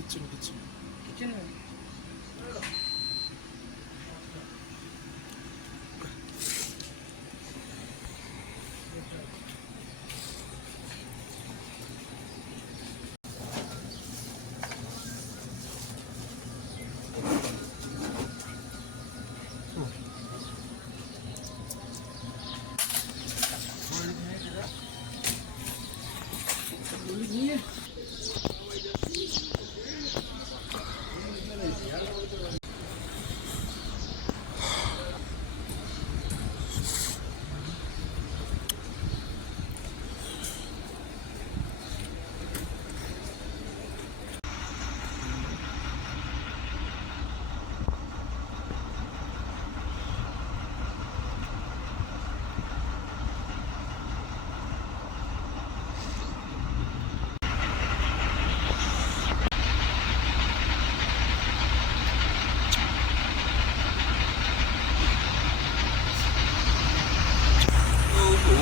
Kitchen kitchen kitchen में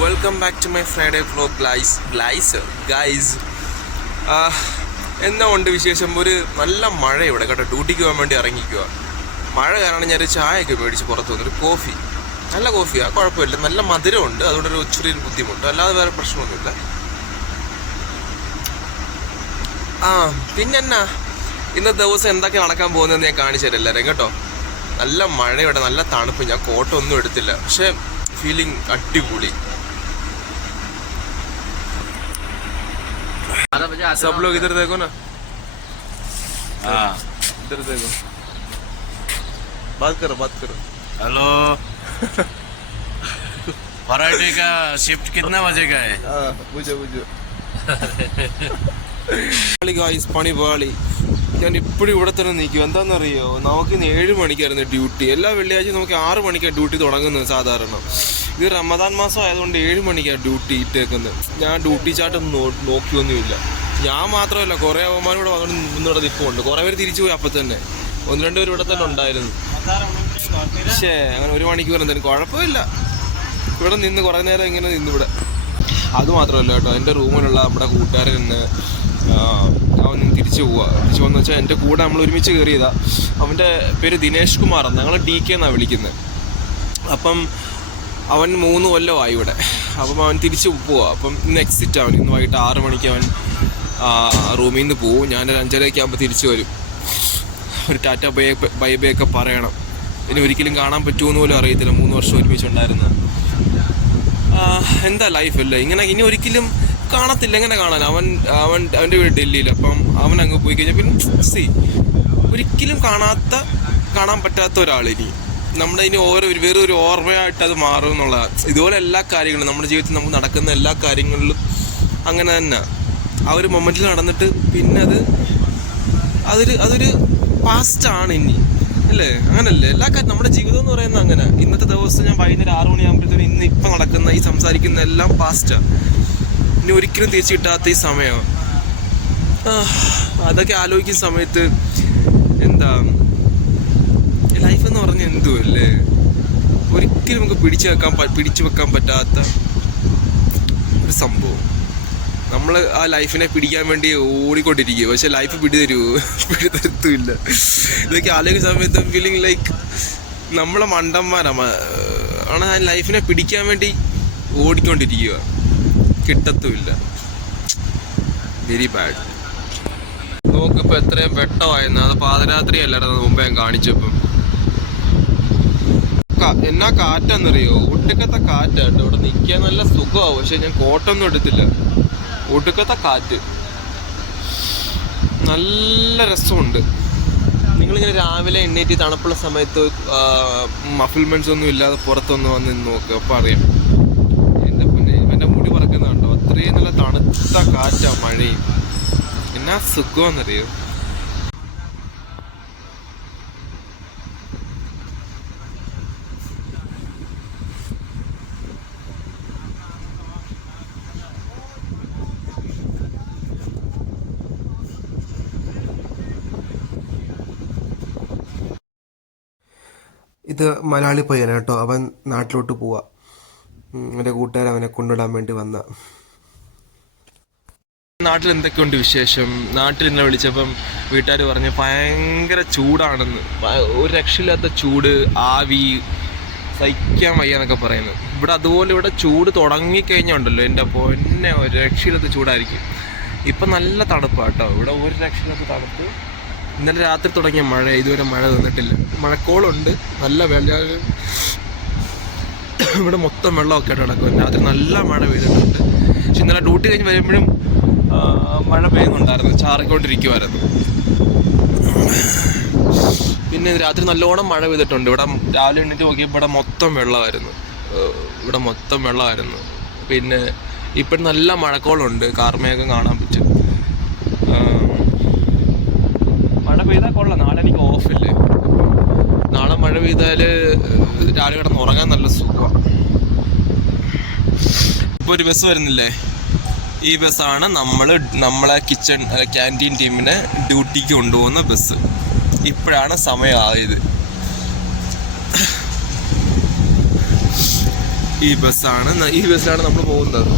welcome back to my Friday vlog guys. എന്നാ ഉണ്ട് വിശേഷം? ഒരു നല്ല മഴ ഇവിടെ കേട്ടോ. ഡ്യൂട്ടിക്ക് പോകാൻ വേണ്ടി ഇറങ്ങിക്കുക. മഴ കാരണം ഞാനൊരു ചായയൊക്കെ മേടിച്ച് പുറത്ത് വന്നൊരു കോഫി. നല്ല കോഫിയാണ്, കുഴപ്പമില്ല. നല്ല മധുരമുണ്ട്, അതുകൊണ്ട് ഒരു ഇച്ചിരി ബുദ്ധിമുട്ട്, അല്ലാതെ വേറെ പ്രശ്നമൊന്നുമില്ല. പിന്നെന്നാ ഇന്നത്തെ ദിവസം എന്തൊക്കെ നടക്കാൻ പോകുന്നതെന്ന് ഞാൻ കാണിച്ചു തരാം എല്ലാവരും കേട്ടോ. നല്ല മഴയുടെ നല്ല തണുപ്പ്. ഞാൻ കോട്ടൊന്നും എടുത്തില്ല, പക്ഷെ ഫീലിംഗ് അടിപൊളി. सब लोग इधर देखो ना. इधर देखो. बात करो. हेलो. फ्राइडे का शिफ्ट कितना बजे का है? पूछो. പണിപാളി. ഞാൻ ഇപ്പോഴും ഇവിടെ തന്നെ നിൽക്കും. എന്താണെന്നറിയോ, നമുക്ക് ഇന്ന് 7 മണിക്കായിരുന്നു ഡ്യൂട്ടി. എല്ലാ വെള്ളിയാഴ്ചയും നമുക്ക് 6 മണിക്കാണ് ഡ്യൂട്ടി തുടങ്ങുന്നത് സാധാരണ. ഇത് റമദാൻ മാസം ആയതുകൊണ്ട് 7 മണിക്കാണ് ഡ്യൂട്ടി ഇട്ടേക്കുന്നത്. ഞാൻ ഡ്യൂട്ടി ചാട്ടൊന്നും നോക്കിയൊന്നുമില്ല. ഞാൻ മാത്രമല്ല, കുറേ അവന്മാരും കൂടെ ഇവിടെ നിൽപ്പുണ്ട്. കുറേ പേര് തിരിച്ചു പോയി. അപ്പം തന്നെ 1-2 പേര് ഇവിടെ തന്നെ ഉണ്ടായിരുന്നു. പക്ഷേ അങ്ങനെ 1 മണിക്കൂർ എന്തായാലും കുഴപ്പമില്ല. ഇവിടെ നിന്ന് കുറേ നേരം ഇങ്ങനെ നിന്നിവിടെ. അതുമാത്രമല്ല കേട്ടോ, എൻ്റെ റൂമിലുള്ള നമ്മുടെ കൂട്ടുകാരൻ തന്നെ അവൻ തിരിച്ചു വന്നു വെച്ചാൽ എൻ്റെ കൂടെ നമ്മൾ ഒരുമിച്ച് കയറിയതാ. അവൻ്റെ പേര് ദിനേഷ് കുമാർ. ഞങ്ങൾ DK എന്നാണ് വിളിക്കുന്നത്. അപ്പം അവൻ 3 കൊല്ലമായി ഇവിടെ. അപ്പം അവൻ തിരിച്ച് പോവാ. അപ്പം ഇന്ന് എക്സിറ്റ് അവൻ. ഇന്ന് വൈകിട്ട് 6 മണിക്ക് അവൻ റൂമിൽ നിന്ന് പോവും. ഞാനൊരു 5:30 ആകുമ്പോൾ തിരിച്ചു വരും. ഒരു ടാറ്റ ബൈ ഒക്കെ പറയണം. ഇനി ഒരിക്കലും കാണാൻ പറ്റുമെന്ന് പോലും അറിയത്തില്ല. 3 വർഷം ഒരുമിച്ചുണ്ടായിരുന്നു. എന്താ ലൈഫല്ലേ ഇങ്ങനെ. ഇനി ഒരിക്കലും കാണത്തില്ല. എങ്ങനെ കാണാൻ? അവൻ്റെ വീട് ഡൽഹിയിൽ. അപ്പം അവൻ അങ്ങ് പോയി കഴിഞ്ഞാൽ പിന്നെ ഒരിക്കലും കാണാൻ പറ്റാത്ത ഒരാളിനി നമ്മുടെ ഇനി വേറെ ഒരു ഓർമ്മയായിട്ട് അത് മാറും എന്നുള്ളതാണ്. ഇതുപോലെ എല്ലാ കാര്യങ്ങളും നമ്മുടെ ജീവിതത്തിൽ നമുക്ക് നടക്കുന്ന എല്ലാ കാര്യങ്ങളിലും അങ്ങനെ തന്നെ. ആ ഒരു മൊമെന്റിൽ നടന്നിട്ട് പിന്നെ അതൊരു പാസ്റ്റാണ് ഇനി, അല്ലേ? അങ്ങനല്ലേ എല്ലാ കാര്യം. നമ്മുടെ ജീവിതം എന്ന് പറയുന്നത് അങ്ങനെ. ഇന്നത്തെ ദിവസം ഞാൻ വൈകുന്നേരം 6 മണിയാകുമ്പോഴത്തേനും ഇപ്പം നടക്കുന്ന ഈ സംസാരിക്കുന്ന എല്ലാം പാസ്റ്റാണ്. ഇനി ഒരിക്കലും തിരിച്ചു കിട്ടാത്ത ഈ സമയമാണ്. അതൊക്കെ ആലോചിക്കുന്ന സമയത്ത് എന്താ ലൈഫ് എന്ന് പറഞ്ഞാൽ എന്തുവല്ലേ, ഒരിക്കലും നമുക്ക് പിടിച്ചു വെക്കാൻ പറ്റാത്ത ഒരു സംഭവം. നമ്മൾ ആ ലൈഫിനെ പിടിക്കാൻ വേണ്ടി ഓടിക്കൊണ്ടിരിക്കുക, പക്ഷെ ലൈഫ് പിടിതരുത്തുമില്ല. ഇതൊക്കെ ആലോചിക്കുന്ന സമയത്ത് ഫീലിംഗ് ലൈക്ക് നമ്മളെ മണ്ടന്മാരാണ്. ആ ലൈഫിനെ പിടിക്കാൻ വേണ്ടി ഓടിക്കൊണ്ടിരിക്കുക, കിട്ടത്തുമില്ല. Very bad. നോക്കിപ്പോൾ എത്രയും വെട്ടമായിരുന്നു. അത് പാതിരാത്രി അല്ലായിരുന്നു മുമ്പേ ഞാൻ കാണിച്ചപ്പം. എന്നാ കാറ്റാന്നറിയോ, ഒട്ടുക്കത്തെ കാറ്റാട്ടോ. ഇവിടെ നിൽക്കാൻ നല്ല സുഖമാവും, പക്ഷെ ഞാൻ കോട്ടൊന്നും എടുത്തില്ല. ഒടുക്കത്തെ കാറ്റ്, നല്ല രസമുണ്ട്. നിങ്ങളിങ്ങനെ രാവിലെ എണ്ണീറ്റ് തണുപ്പുള്ള സമയത്ത് മഫിൽമെന്റ്സ് ഒന്നും ഇല്ലാതെ പുറത്തൊന്ന് വന്ന് നോക്കുക, അപ്പം അറിയാം. എൻ്റെ മുടി പറക്കുന്നുണ്ടോ, അത്രയും നല്ല തണുത്ത കാറ്റാ, മഴയും. എന്നാ സുഖമാണെന്നറിയോ. ഇത് മലയാളി പയ്യനാണ് കേട്ടോ. അവൻ നാട്ടിലോട്ട് പോവാ. എൻ്റെ കൂട്ടുകാരൻ അവനെ കൊണ്ടുവിടാൻ വേണ്ടി വന്ന. നാട്ടിൽ എന്തൊക്കെയുണ്ട് വിശേഷം? നാട്ടിൽ ഇന്നലെ വിളിച്ചപ്പം വീട്ടുകാർ പറഞ്ഞ് ഭയങ്കര ചൂടാണെന്ന്, ഒരു രക്ഷയില്ലാത്ത ചൂട്, ആവി, സഹിക്കാൻ വയ്യ എന്നൊക്കെ പറയുന്നത്. ഇവിടെ അതുപോലെ ഇവിടെ ചൂട് തുടങ്ങിക്കഴിഞ്ഞുണ്ടല്ലോ എൻ്റെ പൊന്നെ, ഒരു രക്ഷയില്ലാത്ത ചൂടായിരിക്കും. ഇപ്പം നല്ല തണുപ്പാണ് കേട്ടോ, ഇവിടെ ഒരു രക്ഷയില്ലാത്ത തണുപ്പ്. ഇന്നലെ രാത്രി തുടങ്ങിയ മഴ ഇതുവരെ മഴ നിന്നിട്ടില്ല. മഴക്കോളുണ്ട്, നല്ല വെള്ളം, ഇവിടെ മൊത്തം വെള്ളമൊക്കെ ആയിട്ട് നടക്കും. രാത്രി നല്ല മഴ പെയ്തിട്ടുണ്ട്. പക്ഷെ ഇന്നലെ ഡ്യൂട്ടി കഴിഞ്ഞ് വരുമ്പോഴും മഴ പെയ്യുന്നുണ്ടായിരുന്നു, ചാറിക്കൊണ്ടിരിക്കുമായിരുന്നു. പിന്നെ രാത്രി നല്ലോണം മഴ പെയ്തിട്ടുണ്ട്. ഇവിടെ രാവിലെ എണീറ്റ് നോക്കിയപ്പോൾ ഇവിടെ മൊത്തം വെള്ളമായിരുന്നു. പിന്നെ ഇപ്പം നല്ല മഴക്കോളുണ്ട്, കാർമേഘം കാണാൻ പറ്റും. മഴ പെയ്താൽ കൊള്ളാം. നാളെ എനിക്ക് ഓഫില്ലേ. നാളെ മഴ പെയ്താൽ രാവിലെ കിടന്ന് ഉറങ്ങാൻ നല്ല സുഖമാണ്. ഇപ്പോൾ ഒരു ബസ് വരുന്നില്ലേ, ഈ ബസ്സാണ് നമ്മളെ ക്യാൻറ്റീൻ ടീമിനെ ഡ്യൂട്ടിക്ക് കൊണ്ടുപോകുന്ന ബസ്. ഇപ്പോഴാണ് സമയമായത്. ഈ ബസ്സിലാണ് നമ്മൾ പോകുന്നത്.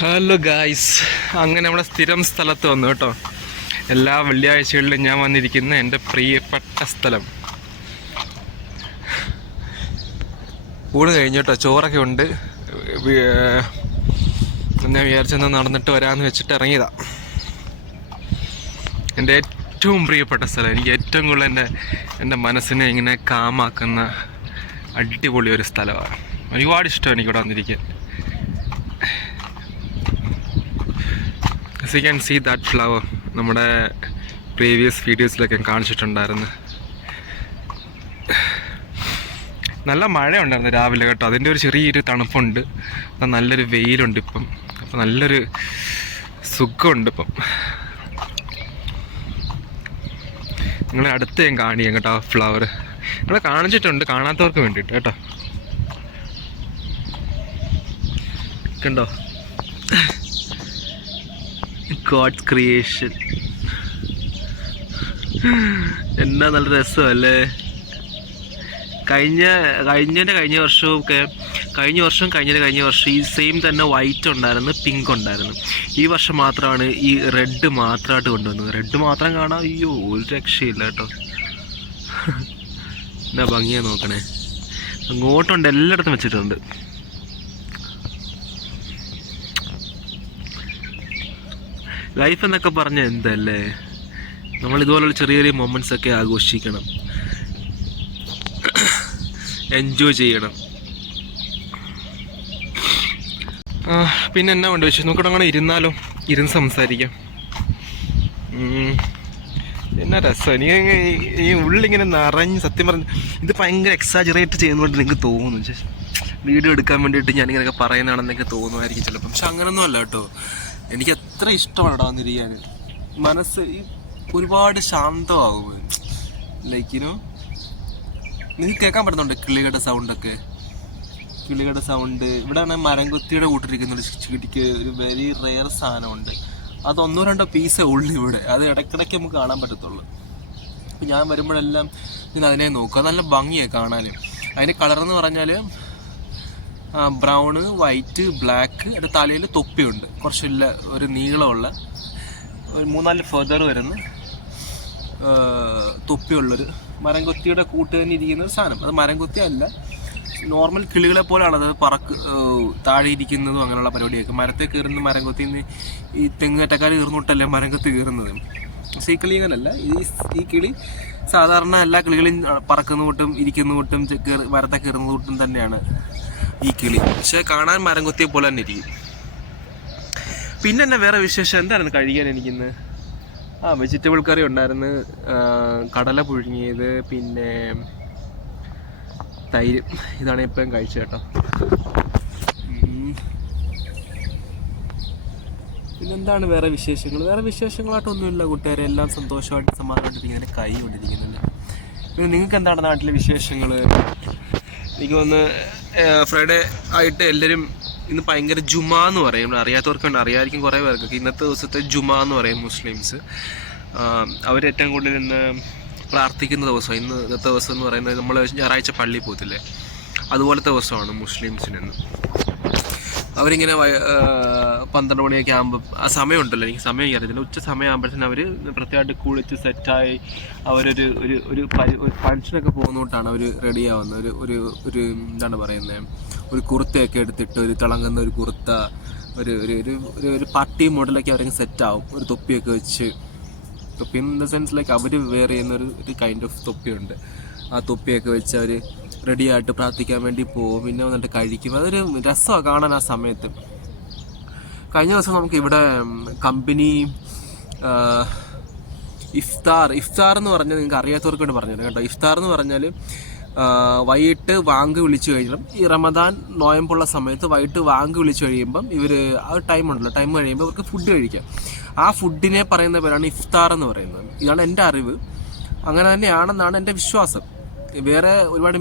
ഹലോ ഗായ്സ്, അങ്ങനെ നമ്മുടെ സ്ഥിരം സ്ഥലത്ത് വന്നു കേട്ടോ. എല്ലാ വെള്ളിയാഴ്ചകളിലും ഞാൻ വന്നിരിക്കുന്ന എൻ്റെ പ്രിയപ്പെട്ട സ്ഥലം. ഊണ് കഴിഞ്ഞു കേട്ടോ, ചോറൊക്കെ ഉണ്ട്. ഞാൻ വിചാരിച്ചെന്ന് നടന്നിട്ട് വരാമെന്ന് വെച്ചിട്ട് ഇറങ്ങിയതാ. എൻ്റെ ഏറ്റവും പ്രിയപ്പെട്ട സ്ഥലം, എനിക്ക് ഏറ്റവും കൂടുതൽ എൻ്റെ മനസ്സിനെ ഇങ്ങനെ കാമാക്കുന്ന അടിപൊളി ഒരു സ്ഥലമാണ്. ഒരുപാട് ഇഷ്ടമാണ് എനിക്കിവിടെ വന്നിരിക്കാൻ. You can see that flower. നമ്മുടെ പ്രീവിയസ് വീഡിയോസിലൊക്കെ കാണിച്ചിട്ടുണ്ടായിരുന്നു. നല്ല മഴയുണ്ടായിരുന്നു രാവിലെ കേട്ടോ, അതിൻ്റെ ഒരു ചെറിയൊരു തണുപ്പുണ്ട്. നല്ലൊരു വെയിലുണ്ട് ഇപ്പം, അപ്പം നല്ലൊരു സുഖമുണ്ട് ഇപ്പം. നിങ്ങളെ അടുത്ത് ഞാൻ കാണിക്കാം കേട്ടോ ആ ഫ്ലവർ. നിങ്ങളെ കാണിച്ചിട്ടുണ്ട്, കാണാത്തവർക്ക് വേണ്ടിയിട്ട് കേട്ടോ. കണ്ടോ, ഗോഡ്സ് ക്രിയേഷൻ. എന്നാ നല്ല രസമല്ലേ. കഴിഞ്ഞ വർഷം ഈ സെയിം തന്നെ വൈറ്റ് ഉണ്ടായിരുന്നു, പിങ്ക് ഉണ്ടായിരുന്നു. ഈ വർഷം മാത്രമാണ് ഈ റെഡ് മാത്രമായിട്ട് കൊണ്ടുവന്നത്. റെഡ് മാത്രം കാണാൻ അയ്യോ ഒരു രക്ഷയില്ല കേട്ടോ. എന്താ ഭംഗിയാ നോക്കണേ. അങ്ങോട്ടുണ്ട്, എല്ലായിടത്തും വെച്ചിട്ടുണ്ട്. ലൈഫ് എന്നൊക്കെ പറഞ്ഞ എന്തല്ലേ, നമ്മളിതുപോലുള്ള ചെറിയ ചെറിയ മൊമെൻറ്റ്സ് ഒക്കെ ആഘോഷിക്കണം, എൻജോയ് ചെയ്യണം. പിന്നെ എന്നാ ഉണ്ട് വിഷയം, നമുക്കിവിടെ അങ്ങനെ ഇരുന്നാലോ, ഇരുന്ന് സംസാരിക്കാം. എന്നാ രസം. എനിക്ക് ഈ ഉള്ളിങ്ങനെ നിറഞ്ഞ്, സത്യം പറഞ്ഞ് ഇത് ഭയങ്കര എക്സാജറേറ്റ് ചെയ്യുന്നതുകൊണ്ട് നിങ്ങൾക്ക് തോന്നുന്നു, വീഡിയോ എടുക്കാൻ വേണ്ടിയിട്ട് ഞാനിങ്ങനെയൊക്കെ പറയുന്നതാണെന്നൊക്കെ തോന്നുമായിരിക്കും ചിലപ്പം. പക്ഷെ അങ്ങനൊന്നും അല്ല കേട്ടോ. എനിക്ക് എത്ര ഇഷ്ടമാണ് ഇവിടെ വന്നിരിക്കാൻ. മനസ്സ് ഒരുപാട് ശാന്തമാകും. ലൈക്കിനോ നിങ്ങൾക്ക് കേൾക്കാൻ പറ്റുന്നുണ്ട് കിളികളുടെ സൗണ്ടൊക്കെ. കിളികളുടെ സൗണ്ട്. ഇവിടെയാണ് മരംകൊത്തിയുടെ കൂട്ടിരിക്കുന്ന ഒരു ചെടിക്ക് ഒരു വെരി റെയർ സാധനമുണ്ട്. അത് 1-2 പീസേ ഉള്ളു ഇവിടെ. അത് ഇടയ്ക്കിടയ്ക്ക് നമുക്ക് കാണാൻ പറ്റത്തുള്ളൂ. അപ്പം ഞാൻ വരുമ്പോഴെല്ലാം ഞാൻ അതിനെ നോക്കുക. നല്ല ഭംഗിയാണ് കാണാൻ. അതിൻ്റെ കളറെന്ന് പറഞ്ഞാൽ ബ്രൗണ്, വൈറ്റ്, ബ്ലാക്ക്. അതിൻ്റെ തലയിൽ തൊപ്പിയുണ്ട്, കുറച്ചില്ല ഒരു നീളമുള്ള ഒരു 3-4 ഫെദർ വരുന്ന തൊപ്പിയുള്ളൊരു മരംകൊത്തിയുടെ കൂട്ട് തന്നെ ഇരിക്കുന്ന ഒരു സാധനം. അത് മരംകൊത്തി അല്ല, നോർമൽ കിളികളെ പോലെയാണ് അത് താഴെ ഇരിക്കുന്നതും അങ്ങനെയുള്ള പരിപാടിയൊക്കെ. മരത്തെ കയറുന്ന മരംകൊത്തി ഈ തെങ്ങേറ്റക്കാർ കയറുന്നോട്ടല്ലേ മരംകൊത്തി കയറുന്നത്. പക്ഷേ ഈ കിളി അങ്ങനല്ല. ഈ കിളി സാധാരണ എല്ലാ കിളികളും പറക്കുന്ന കൂട്ടും ഇരിക്കുന്ന കൂട്ടും മരത്തെ കയറുന്ന കൂട്ടും തന്നെയാണ് ഈ കിളി. പക്ഷെ കാണാൻ മരംകൊത്തിയെ പോലെ തന്നെ ഇരിക്കും. പിന്നെ എന്നാ വേറെ വിശേഷം എന്തായിരുന്നു കഴിക്കാൻ എനിക്കിന്ന്? വെജിറ്റബിൾ കറി ഉണ്ടായിരുന്നു, കടല പുഴുങ്ങിയത്, പിന്നെ തൈര്. ഇതാണ് ഇപ്പം കഴിച്ചത് കേട്ടോ. പിന്നെന്താണ് വേറെ വിശേഷങ്ങൾ? വേറെ വിശേഷങ്ങളായിട്ടൊന്നുമില്ല കൂട്ടുകാരെ. എല്ലാം സന്തോഷമായിട്ട് സമാധാനമായിട്ട് ഇങ്ങനെ കൈ കൊണ്ടിരിക്കുന്നുണ്ട്. പിന്നെ നിങ്ങൾക്ക് എന്താണ് നാട്ടിലെ വിശേഷങ്ങൾ? എനിക്ക് തോന്നുന്നു ഫ്രൈഡേ ആയിട്ട് എല്ലാവരും ഇന്ന് ഭയങ്കര ജുമാ എന്ന് പറയും. അറിയാത്തവർക്കുണ്ട്, അറിയാമായിരിക്കും കുറേ പേർക്കൊക്കെ. ഇന്നത്തെ ദിവസത്തെ ജുമാ എന്ന് പറയും മുസ്ലിംസ്. അവരേറ്റവും കൂടുതൽ ഇന്ന് പ്രാർത്ഥിക്കുന്ന ദിവസം. ഇന്നത്തെ ദിവസം എന്ന് പറയുന്നത് നമ്മൾ ഞായറാഴ്ച പള്ളിയിൽ പോകത്തില്ലേ, അതുപോലത്തെ ദിവസമാണ് മുസ്ലിംസിനെന്ന്. അവരിങ്ങനെ 12 മണിയൊക്കെ ആകുമ്പോൾ, ആ സമയമുണ്ടല്ലോ, എനിക്ക് സമയം അറിയത്തില്ല, ഉച്ച സമയമാകുമ്പോഴത്തേനും അവർ പ്രത്യേകമായിട്ട് കുളിച്ച് സെറ്റായി അവരൊരു ഒരു ഒരു ഫങ്ഷനൊക്കെ പോകുന്നോട്ടാണ് അവർ റെഡി ആവുന്നത്. ഒരു എന്താണ് പറയുന്നത്, ഒരു കുർത്തയൊക്കെ എടുത്തിട്ട്, ഒരു തിളങ്ങുന്ന ഒരു കുർത്ത, ഒരു ഒരു ഒരു പാർട്ടി മോഡലൊക്കെ അവരങ്ങ് സെറ്റാവും. ഒരു തൊപ്പിയൊക്കെ വെച്ച്, തൊപ്പി ഇൻ ദ സെൻസ് ലൈക്ക് അവർ വെയർ ചെയ്യുന്ന ഒരു കൈൻഡ് ഓഫ് തൊപ്പിയുണ്ട്. ആ തൊപ്പിയൊക്കെ വെച്ച് അവർ റെഡിയായിട്ട് പ്രാർത്ഥിക്കാൻ വേണ്ടി പോകും. പിന്നെ വന്നിട്ട് കഴിക്കും. അതൊരു രസമാണ് കാണാൻ ആ സമയത്ത്. കഴിഞ്ഞ ദിവസം നമുക്ക് ഇവിടെ കമ്പനി ഇഫ്താർ എന്ന് പറഞ്ഞാൽ നിങ്ങൾക്ക് അറിയാത്തവർക്കൂടെ പറഞ്ഞത് കേട്ടോ. ഇഫ്താർ എന്ന് പറഞ്ഞാൽ വൈകിട്ട് വാങ്ക് വിളിച്ചു കഴിഞ്ഞാൽ, ഈ റമദാൻ നോയമ്പുള്ള സമയത്ത് വൈകിട്ട് വാങ്ക് വിളിച്ചു കഴിയുമ്പം ഇവർ ആ ടൈമുണ്ടല്ലോ, ടൈം കഴിയുമ്പോൾ അവർക്ക് ഫുഡ് കഴിക്കാം. ആ ഫുഡിനെ പറയുന്ന പേരാണ് ഇഫ്താർ എന്ന് പറയുന്നത്. ഇതാണ് എൻ്റെ അറിവ്. അങ്ങനെ തന്നെയാണെന്നാണ് എൻ്റെ വിശ്വാസം. വേറെ ഒരുപാട്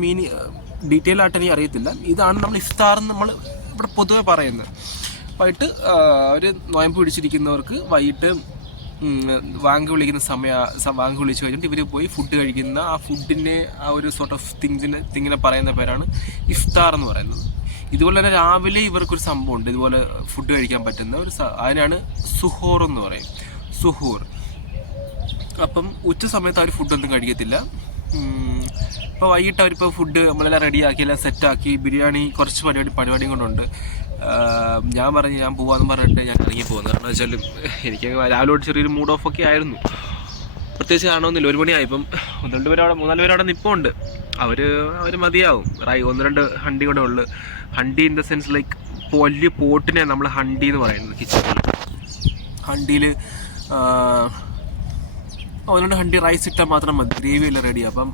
ഡീറ്റെയിൽ ആയിട്ട് എനിക്ക് അറിയത്തില്ല. ഇതാണ് നമ്മൾ ഇഫ്താർ എന്ന് നമ്മൾ ഇവിടെ പൊതുവെ പറയുന്നത്. വൈകിട്ട് ഒരു നോയമ്പ് പിടിച്ചിരിക്കുന്നവർക്ക് വൈകിട്ട് വാങ്ക് വിളിക്കുന്ന വാങ്ക് വിളിച്ചു കഴിഞ്ഞിട്ട് ഇവർ പോയി ഫുഡ് കഴിക്കുന്ന ആ ഫുഡിനെ ആ ഒരു സോർട്ട് ഓഫ് തിങ്ങിനെ പറയുന്ന പേരാണ് ഇഫ്താർ എന്ന് പറയുന്നത്. ഇതുപോലെ തന്നെ രാവിലെ ഇവർക്കൊരു സംഭവമുണ്ട്, ഇതുപോലെ ഫുഡ് കഴിക്കാൻ പറ്റുന്ന അതിനാണ് സുഹൂർ എന്ന് പറയും. സുഹൂർ. അപ്പം ഉച്ച സമയത്ത് അവർ ഫുഡൊന്നും കഴിക്കത്തില്ല. ഇപ്പോൾ വൈകിട്ട് അവരിപ്പോൾ ഫുഡ് നമ്മളെല്ലാം റെഡിയാക്കി, എല്ലാം സെറ്റാക്കി, ബിരിയാണി കുറച്ച് പരിപാടിയും കൊണ്ടുണ്ട്. ഞാൻ പോകാമെന്ന് പറഞ്ഞിട്ട് ഞാൻ ഇറങ്ങി പോകുന്നത്. കാരണം വെച്ചാൽ എനിക്ക് രാവിലെ തൊട്ട് ചെറിയൊരു മൂഡ് ഓഫ് ഒക്കെ ആയിരുന്നു. പ്രത്യേകിച്ച് കാണുമെന്നില്ല. 1 മണിയായി. ഇപ്പം 3-4 പേരവിടെ നിൽപ്പുണ്ട്. അവർ മതിയാവും. 1-2 ഹണ്ടി കൂടെ ഉള്ളു. Handi in the sense like വലിയ പോട്ടിനെ നമ്മൾ ഹണ്ടി എന്ന് പറയുന്നത്. കിച്ചണിൽ ഹണ്ടിയിൽ 1-2 ഹണ്ടി റൈസ് ഇട്ടാൽ മാത്രം മതി, ഗ്രേവി എല്ലാം റെഡി. അപ്പം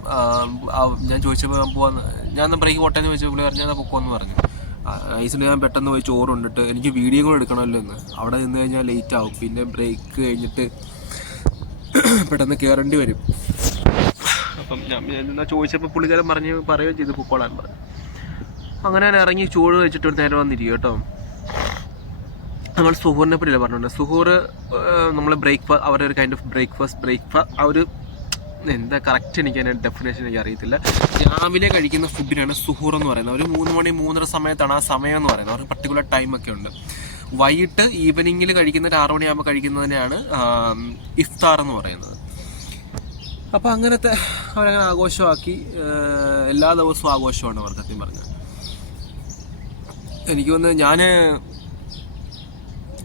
ഞാൻ ചോദിച്ചപ്പോൾ ഞാൻ ബ്രേക്ക് പോട്ടെന്ന് ചോദിച്ചപ്പോൾ പുള്ളി പറഞ്ഞു ഞാൻ പൊക്കോന്ന് പറഞ്ഞു. റൈസിന് ഞാൻ പെട്ടെന്ന് പോയി ചോറ് കൊണ്ടിട്ട് എനിക്ക് വീഡിയോ കൂടെ എടുക്കണമല്ലോ എന്ന്. അവിടെ നിന്ന് കഴിഞ്ഞാൽ ലേറ്റ് ആവും. പിന്നെ ബ്രേക്ക് കഴിഞ്ഞിട്ട് പെട്ടെന്ന് കയറേണ്ടി വരും. അപ്പം ഞാൻ ചോദിച്ചപ്പോൾ പുള്ളിക്കാരൻ പറയുകയും ചെയ്തു പൊക്കോളാൻ പറഞ്ഞു. അങ്ങനെ ഞാൻ ഇറങ്ങി ചോറ് കഴിച്ചിട്ട് ഒരു നേരം വന്നിരിക്കും കേട്ടോ. നമ്മൾ സുഹൂറിനെ പറ്റിയല്ല പറഞ്ഞിട്ടുണ്ട്. സുഹൂർ നമ്മൾ അവരുടെ ഒരു കൈൻഡ് ഓഫ് ബ്രേക്ക്ഫാസ്റ്റ് ആ ഒരു എന്താ കറക്റ്റ് എനിക്ക് അതിൻ്റെ ഡെഫിനേഷൻ എനിക്ക് അറിയത്തില്ല. രാവിലെ കഴിക്കുന്ന ഫുഡിനാണ് സുഹൂർ എന്ന് പറയുന്നത്. ഒരു 3 മണി 3:30 സമയത്താണ് ആ സമയം എന്ന് പറയുന്നത്. അവർക്ക് പർട്ടിക്കുലർ ടൈമൊക്കെ ഉണ്ട്. വൈകിട്ട് ഈവനിങ്ങിൽ കഴിക്കുന്ന 6 മണിയാകുമ്പോൾ കഴിക്കുന്നതിനെയാണ് ഇഫ്താർ എന്ന് പറയുന്നത്. അപ്പോൾ അങ്ങനത്തെ അവരങ്ങനെ ആഘോഷമാക്കി. എല്ലാ ദിവസവും ആഘോഷമാണ് അവർ സത്യം പറഞ്ഞാൽ. എനിക്ക് തോന്നുന്നത് ഞാൻ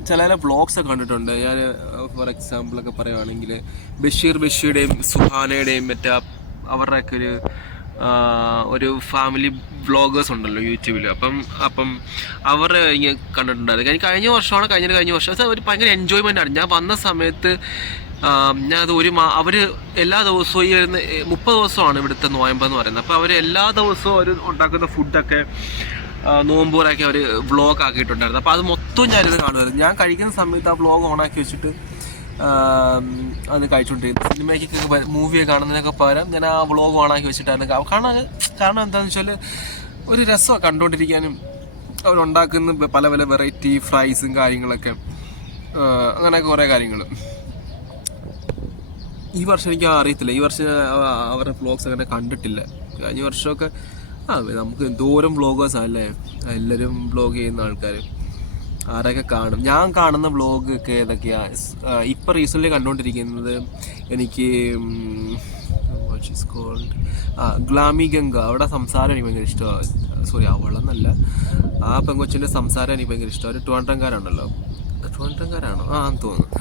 ചില വ്ളോഗ്സൊക്കെ കണ്ടിട്ടുണ്ട്. ഞാൻ ഫോർ എക്സാമ്പിളൊക്കെ പറയുകയാണെങ്കിൽ ബഷീറുടെയും സുഹാനയുടെയും മറ്റേ അവരുടെയൊക്കെ ഒരു ഒരു ഫാമിലി വ്ളോഗേഴ്സ് ഉണ്ടല്ലോ യൂട്യൂബിൽ. അപ്പം അവർ ഇങ്ങനെ കണ്ടിട്ടുണ്ടായിരുന്നു. എനിക്ക് കഴിഞ്ഞ വർഷമാണ് കഴിഞ്ഞ വർഷം ഒരു ഭയങ്കര എൻജോയ്മെൻ്റ് ആണ്. ഞാൻ വന്ന സമയത്ത് ഞാനത് അവർ എല്ലാ ദിവസവും ഈ വരുന്ന 30 ദിവസമാണ് ഇവിടുത്തെ നോയമ്പെന്ന് പറയുന്നത്. അപ്പോൾ അവർ എല്ലാ ദിവസവും അവർ ഉണ്ടാക്കുന്ന ഫുഡൊക്കെ നോമ്പൂറൊക്കെ അവർ വ്ളോഗ് ആക്കിയിട്ടുണ്ടായിരുന്നു. അപ്പോൾ അത് മൊത്തം ഞാനിത് കാണുമായിരുന്നു. ഞാൻ കഴിക്കുന്ന സമയത്ത് ആ വ്ളോഗ് ഓണാക്കി വെച്ചിട്ട് അത് കഴിച്ചുകൊണ്ടിരിക്കുന്നു. സിനിമയ്ക്ക് മൂവിയെ കാണുന്നതിനൊക്കെ പകരം ഞാൻ ആ വ്ളോഗ് ഓണാക്കി വെച്ചിട്ടായിരുന്നു കാരണം എന്താണെന്ന് വെച്ചാൽ ഒരു രസമാണ് കണ്ടുകൊണ്ടിരിക്കാനും. അവരുണ്ടാക്കുന്ന പല പല വെറൈറ്റി ഫ്രൈസും കാര്യങ്ങളൊക്കെ, അങ്ങനെയൊക്കെ കുറേ കാര്യങ്ങൾ. ഈ വർഷം എനിക്ക് അറിയത്തില്ല, ഈ വർഷം അവരുടെ വ്ളോഗ്സ് അങ്ങനെ കണ്ടിട്ടില്ല. കഴിഞ്ഞ വർഷമൊക്കെ നമുക്ക് എന്തോരം വ്ളോഗേഴ്സാണ് അല്ലേ, എല്ലാവരും വ്ളോഗ് ചെയ്യുന്ന ആൾക്കാർ. ആരൊക്കെ കാണും? ഞാൻ കാണുന്ന വ്ളോഗ് ഒക്കെ ഏതൊക്കെയാണ് ഇപ്പം റീസെൻ്റ്ലി കണ്ടുകൊണ്ടിരിക്കുന്നത്? എനിക്ക് ഗ്ലാമി ഗംഗ, അവിടെ സംസാരം എനിക്ക് ഭയങ്കര ഇഷ്ടമാണ്. സോറി, അവളെന്നല്ല, ആ പെങ്കൊച്ചിൻ്റെ സംസാരം എനിക്ക് ഭയങ്കര ഇഷ്ടമാണ്. ഒരു ട്രിവാൻഡ്രംകാരാണല്ലോ, ട്രിവാൻഡ്രംകാരാണോ എന്ന് തോന്നുന്നു.